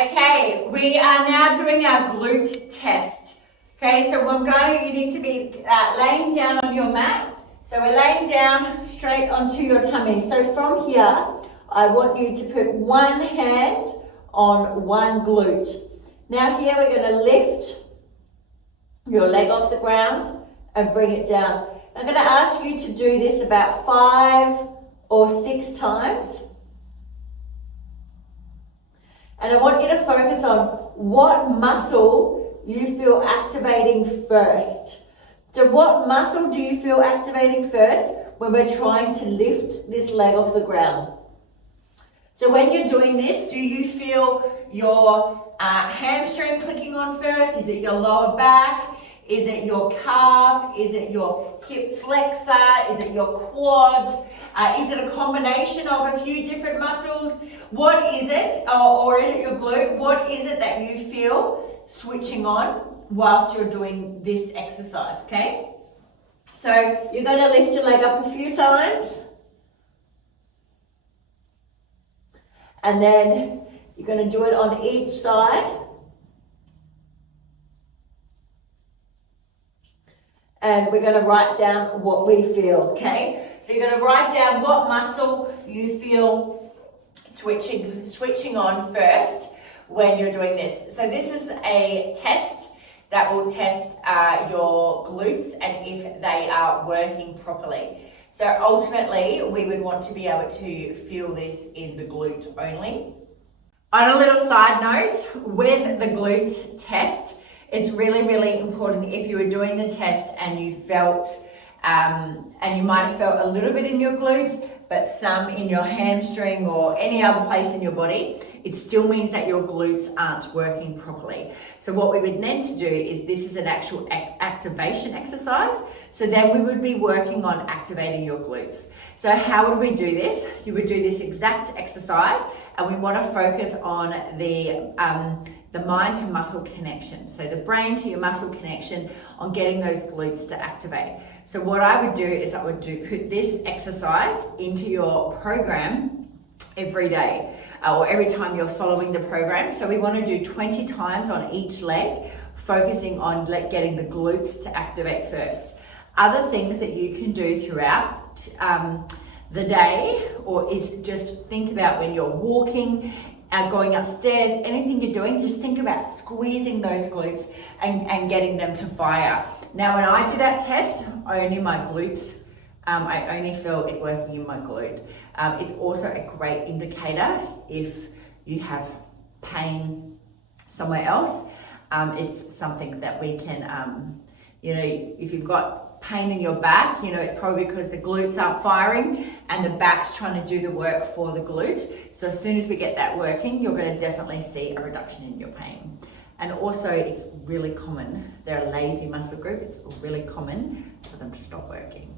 Okay, we are now doing our glute test. Okay, so you need to be laying down on your mat. So we're laying down straight onto your tummy. So from here, I want you to put one hand on one glute. Now here we're going to lift your leg off the ground and bring it down. I'm going to ask you to do this about 5 or 6 times. And I want you to focus on what muscle you feel activating first. So what muscle do you feel activating first when we're trying to lift this leg off the ground? So when you're doing this, do you feel your hamstring clicking on first? Is it your lower back? Is it your calf? Is it your hip flexor? Is it your quad? Is it a combination of a few different muscles? What is it, or is it your glute? What is it that you feel switching on whilst you're doing this exercise, okay? So you're going to lift your leg up a few times. And then you're going to do it on each side. And we're going to write down what we feel, okay? So you're going to write down what muscle you feel switching on first when you're doing this. So this is a test that will test your glutes and if they are working properly. So ultimately, we would want to be able to feel this in the glute only. On a little side note, with the glute test, it's really, really important if you were doing the test and you felt, and you might have felt a little bit in your glutes, but some in your hamstring or any other place in your body, it still means that your glutes aren't working properly. So what we would need to do is, this is an actual activation exercise. So then we would be working on activating your glutes. So how would we do this? You would do this exact exercise, and we want to focus on the mind to muscle connection. So the brain to your muscle connection, on getting those glutes to activate. So what I would do is I would put this exercise into your program every day, or every time you're following the program. So we want to do 20 times on each leg, focusing on getting the glutes to activate first. Other things that you can do throughout the day, or is just think about when you're walking, going upstairs, anything you're doing, just think about squeezing those glutes and getting them to fire. Now, when I do that test, only my glutes, I only feel it working in my glute. It's also a great indicator if you have pain somewhere else. It's something that we can, if you've got pain in your back, it's probably because the glutes aren't firing and the back's trying to do the work for the glute. So as soon as we get that working, you're going to definitely see a reduction in your pain. And also, it's really common, they're a lazy muscle group, it's really common for them to stop working.